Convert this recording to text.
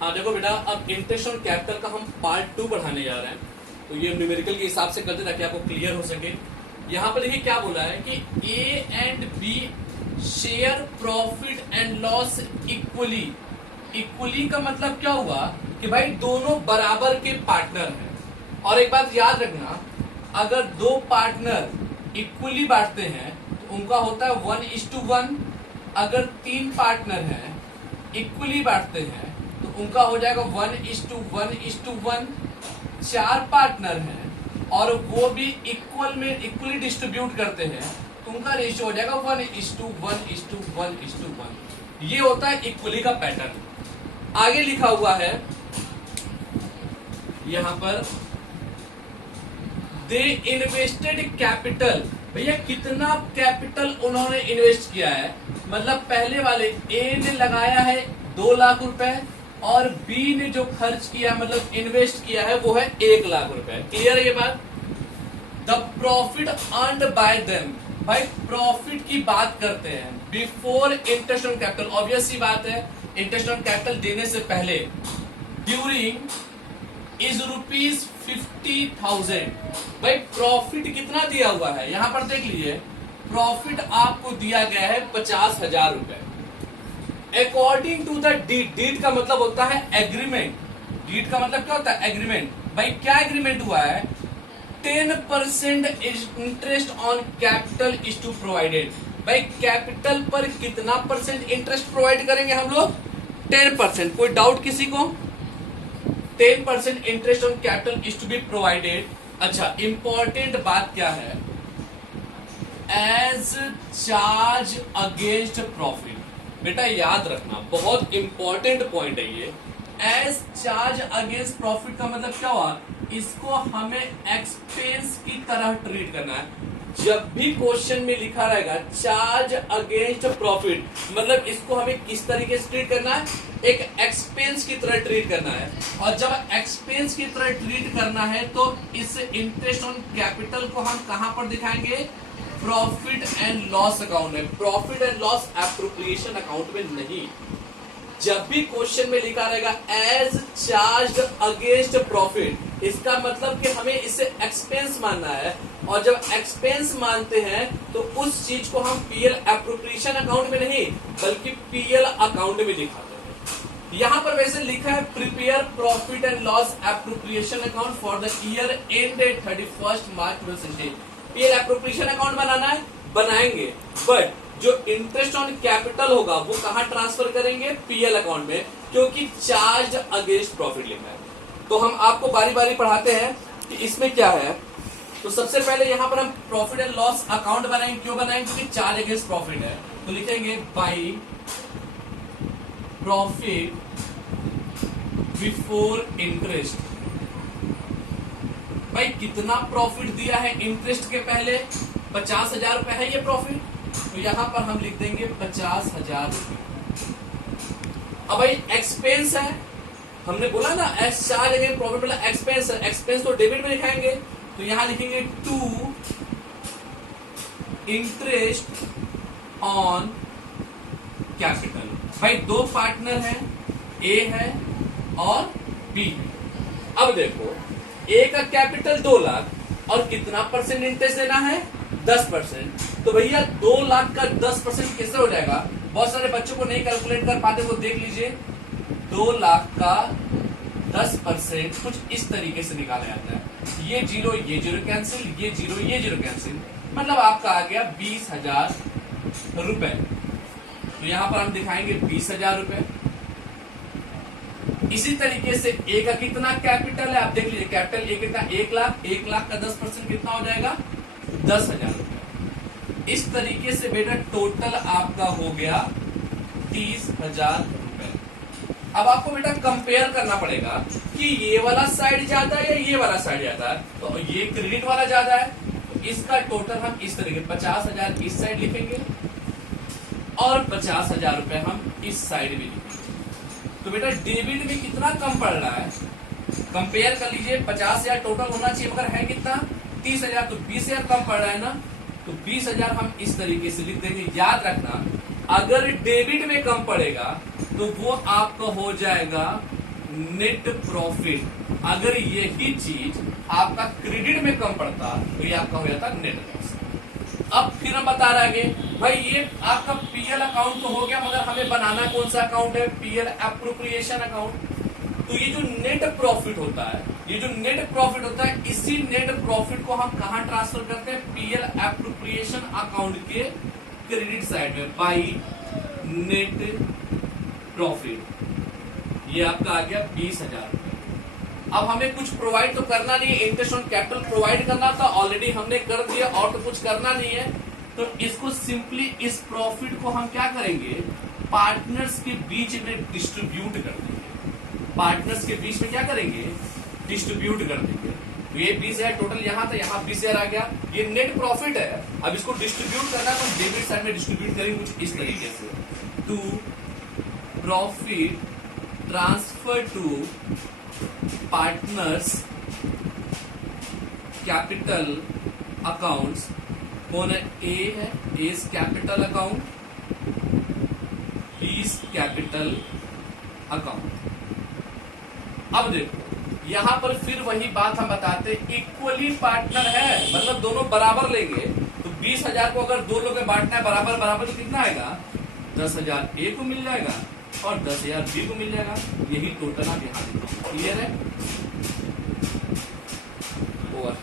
हाँ देखो बेटा, अब इंटरेस्ट ऑन कैपिटल का हम पार्ट 2 पढ़ाने जा रहे हैं, तो ये न्यूमेरिकल के हिसाब से करते ताकि आपको क्लियर हो सके। यहाँ पर देखिए क्या बोला है कि A and B share profit and loss equally. Equally का मतलब क्या हुआ कि भाई दोनों बराबर के पार्टनर हैं। और एक बात याद रखना, अगर दो पार्टनर इक्वली बांटते हैं तो उनका होता है 1:1। अगर तीन पार्टनर हैं इक्वली बांटते हैं तो उनका हो जाएगा 1:1:1। चार पार्टनर हैं और वो भी इक्वली डिस्ट्रीब्यूट करते हैं तो उनका रेशियो हो जाएगा 1:1:1:1। ये होता है इक्वली का पैटर्न। आगे लिखा हुआ है यहां पर दे इन्वेस्टेड कैपिटल। भैया कितना कैपिटल उन्होंने इन्वेस्ट किया है, मतलब पहले वाले ए ने लगाया है 2 लाख रुपए और बी ने जो खर्च किया मतलब इन्वेस्ट किया है वो है 1 लाख रुपए। क्लियर है ये बात? The profit earned by them. भाई प्रॉफिट की बात करते हैं before interest on capital. Obvious सी बात है, इंटरेस्ट ऑन कैपिटल देने से पहले ड्यूरिंग इज ₹50,000। भाई प्रॉफिट कितना दिया हुआ है यहां पर देख लीजिए, प्रॉफिट आपको दिया गया है 50,000 रुपए according to the deed. Deed का मतलब होता है एग्रीमेंट। डीड का मतलब क्या होता है? एग्रीमेंट। भाई क्या एग्रीमेंट हुआ है? 10% interest on capital is to provided. भाई कैपिटल पर कितना परसेंट इंटरेस्ट प्रोवाइड करेंगे हम लोग? 10%। कोई डाउट किसी को? 10% interest on capital is to be provided. अच्छा, इंपॉर्टेंट बात क्या है? As charge against profit. बेटा याद रखना, बहुत इंपॉर्टेंट पॉइंट है ये। एज चार्ज अगेंस्ट प्रॉफिट का मतलब क्या हुआ? इसको हमें एक्सपेंस की तरह ट्रीट करना है। जब भी क्वेश्चन में लिखा रहेगा चार्ज अगेंस्ट प्रॉफिट, मतलब इसको हमें किस तरीके से ट्रीट करना है? एक एक्सपेंस की तरह ट्रीट करना है। और जब एक्सपेंस की तरह ट्रीट करना है तो इस इंटरेस्ट ऑन कैपिटल को हम कहां पर दिखाएंगे? प्रॉफिट एंड लॉस अकाउंट में। Profit and loss appropriation account में नहीं। जब भी क्वेश्चन में लिखा रहेगा एज चार्ज अगेंस्ट प्रॉफिट, इसका मतलब कि हमें इसे एक्सपेंस मानना है। और जब एक्सपेंस मानते हैं तो उस चीज को हम पीएल एप्रोप्रिएशन अकाउंट में नहीं बल्कि पीएल अकाउंट में दिखाते हैं। यहां पर वैसे लिखा है prepare profit and loss appropriation account for the year ended 31 March 2016। PL appropriation account बनाना है, बनाएंगे, बट जो इंटरेस्ट ऑन कैपिटल होगा वो कहां ट्रांसफर करेंगे? पीएल अकाउंट में, क्योंकि चार्ज अगेंस्ट प्रॉफिट लिखा है। तो हम आपको बारी बारी पढ़ाते हैं कि इसमें क्या है। तो सबसे पहले यहां पर हम प्रॉफिट एंड लॉस अकाउंट बनाएंगे। क्यों बनाएंगे? क्योंकि चार्ज अगेंस्ट प्रॉफिट है। तो लिखेंगे बाई प्रॉफिट बिफोर इंटरेस्ट। भाई कितना प्रॉफिट दिया है इंटरेस्ट के पहले? 50,000 रुपए है ये प्रॉफिट, तो यहां पर हम लिख देंगे 50,000 रुपए। अब भाई एक्सपेंस है, हमने बोला ना एस चार्ज अगेंस्ट प्रॉफिट मतलब एक्सपेंस है। एक्सपेंस तो डेबिट में लिखाएंगे, तो यहां लिखेंगे टू इंटरेस्ट ऑन कैपिटल। भाई दो पार्टनर हैं, ए है और बी। अब देखो ए का कैपिटल 2 लाख और कितना परसेंट इंटरेस्ट देना है? 10%। तो भैया 2 लाख का 10% कैसे हो जाएगा? बहुत सारे बच्चों को नहीं कैलकुलेट कर पाते, वो देख लीजिए। 2 लाख का 10% कुछ इस तरीके से निकाला जाता है। ये जीरो कैंसिल, ये जीरो कैंसिल, मतलब आपका आ गया 20,000 रुपए। तो यहां पर हम दिखाएंगे 20,000 रुपए। इसी तरीके से ए का कितना कैपिटल है आप देख लीजिए। कैपिटल ए कितना? 1 लाख। 1 लाख का 10% कितना हो जाएगा? 10,000 रुपए। इस तरीके से बेटा टोटल आपका हो गया 30,000 रुपए। अब आपको बेटा कंपेयर करना पड़ेगा कि ये वाला साइड ज्यादा है या ये वाला साइड ज्यादा है। तो ये क्रेडिट वाला ज्यादा है, तो इसका टोटल हम इस तरीके 50,000 इस साइड लिखेंगे और 50,000 रुपए हम इस साइड भी लिखेंगे। तो बेटा डेबिट में कितना कम पड़ रहा है? कंपेयर कर लीजिए। 50,000 टोटल होना चाहिए मगर है कितना? 30,000, तो 20,000 कम पड़ रहा है ना। तो 20,000 हम इस तरीके से लिख देंगे। याद रखना, अगर डेबिट में कम पड़ेगा तो वो आपका हो जाएगा नेट प्रॉफिट। अगर यही चीज आपका क्रेडिट में कम पड़ता तो ये आपका हो जाता नेट लॉस। अब फिर हम बता रहे हैं भाई ये आपका पीएल अकाउंट तो हो गया, मगर हमें बनाना कौन सा अकाउंट है? PL appropriation account. तो ये जो नेट प्रॉफिट होता है, ये जो नेट प्रॉफिट होता है, इसी नेट प्रॉफिट को हम कहां ट्रांसफर करते हैं? पीएल एप्रोप्रिएशन अकाउंट के क्रेडिट साइड में बाई नेट प्रॉफिट। ये आपका आ गया 20,000। अब हमें कुछ प्रोवाइड तो करना नहीं है, इंटरेस्ट ऑन कैपिटल प्रोवाइड करना था, ऑलरेडी हमने कर दिया, और तो कुछ करना नहीं है। तो इसको सिंपली इस प्रॉफिट को हम क्या करेंगे? पार्टनर्स के बीच में डिस्ट्रीब्यूट कर देंगे। पार्टनर्स के बीच में क्या करेंगे? डिस्ट्रीब्यूट कर देंगे। तो ये 20,000 टोटल यहाँ था, यहाँ 20,000 आ गया, ये नेट प्रॉफिट है। अब इसको डिस्ट्रीब्यूट करना है तो डेबिट साइड में डिस्ट्रीब्यूट करेंगे कुछ इस तरीके से, to profit transfer to partners capital accounts. कौन है? ए है, S capital account, B's capital account. अब देखो यहां पर फिर वही बात हम बताते, इक्वली पार्टनर है, मतलब दोनों बराबर लेंगे। तो 20,000 को अगर दो लोग में बांटना है बराबर बराबर, तो कितना आएगा? 10,000 ए को मिल जाएगा और 10,000 बी को मिल जाएगा। यही टोटल आप यहां देखो। क्लियर है? ओवर।